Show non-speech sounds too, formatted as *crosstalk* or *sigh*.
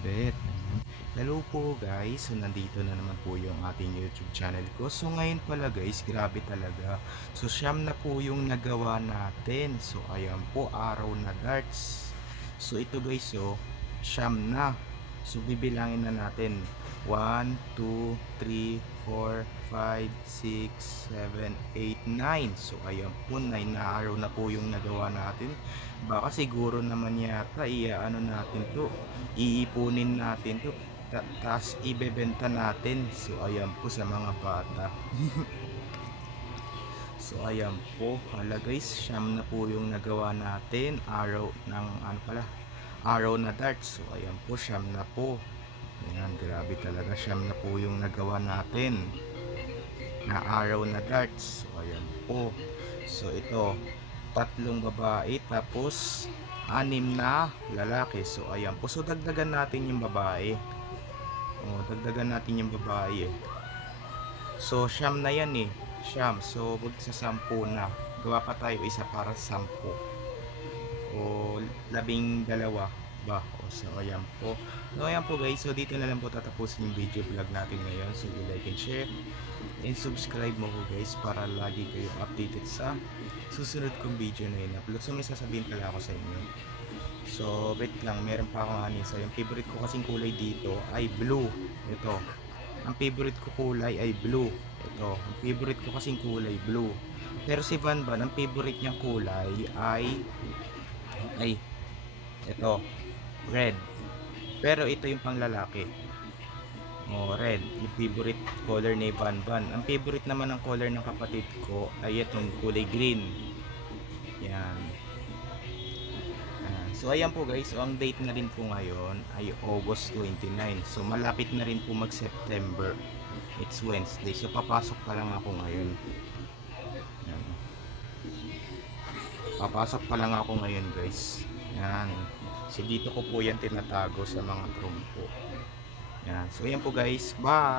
Elizabeth. Hello po guys, so nandito na naman po yung ating YouTube channel ko. So ngayon pala guys, grabe talaga. So siyam na po yung nagawa natin. So ayan po, araw na darts. So ito guys, so siyam na. So bibilangin na natin. 1, 2, 3, 4, 5, 6, 7, 8, 9. So ayan po, 9 na araw na po yung nagawa natin. Baka siguro naman yata iaano natin to. Iipunin natin to. Ta- Tapos ibebenta natin. So ayan po sa mga bata. *laughs* so ayan po. Hala guys, siyam na po yung nagawa natin. Araw ng ano pala. Araw na darts. So ayan po, siyam na po. Ayan, grabe talaga. Siyam na po yung nagawa natin. Na araw na darts. So ayan po. So ito, tatlong babae tapos anim na lalaki. So ayan po. So dagdagan natin yung babae. Oh, dagdagan natin yung babae eh. So siyam na yan eh. Siyam. So sa sampu na. Gawa pa tayo isa para sa sampu. O labing dalawa ba? O so ayan po. So ayan po guys. So dito na lang po tatapusin yung video vlog natin ngayon. So i-like and share and subscribe mo ko guys para lagi kayo updated sa susunod kong video na in-upload. So may sasabihin pala ako sa inyo. So wait lang, meron pa akong ano sa yung favorite ko kasing kulay dito ay blue. Ito. Ang favorite ko kulay ay blue. Ito. Ang favorite ko kasing kulay blue. Pero si Van Van, ang favorite niyang kulay ay ay ito red. Pero ito yung panglalaki. Oh, red. Yung favorite color ni Van Van. Ang favorite naman ng color ng kapatid ko ay itong kulay green. Yan. Ah, so ayan po guys, so, ang date na rin po ngayon ay August 29. So malapit na rin po mag-September. It's Wednesday. So papasok pa lang ako ngayon. Yan. Papasok pa lang ako ngayon guys. Yan. So dito ko po yan tinatago sa mga trumpo. Yan. So ayan po guys. Bye!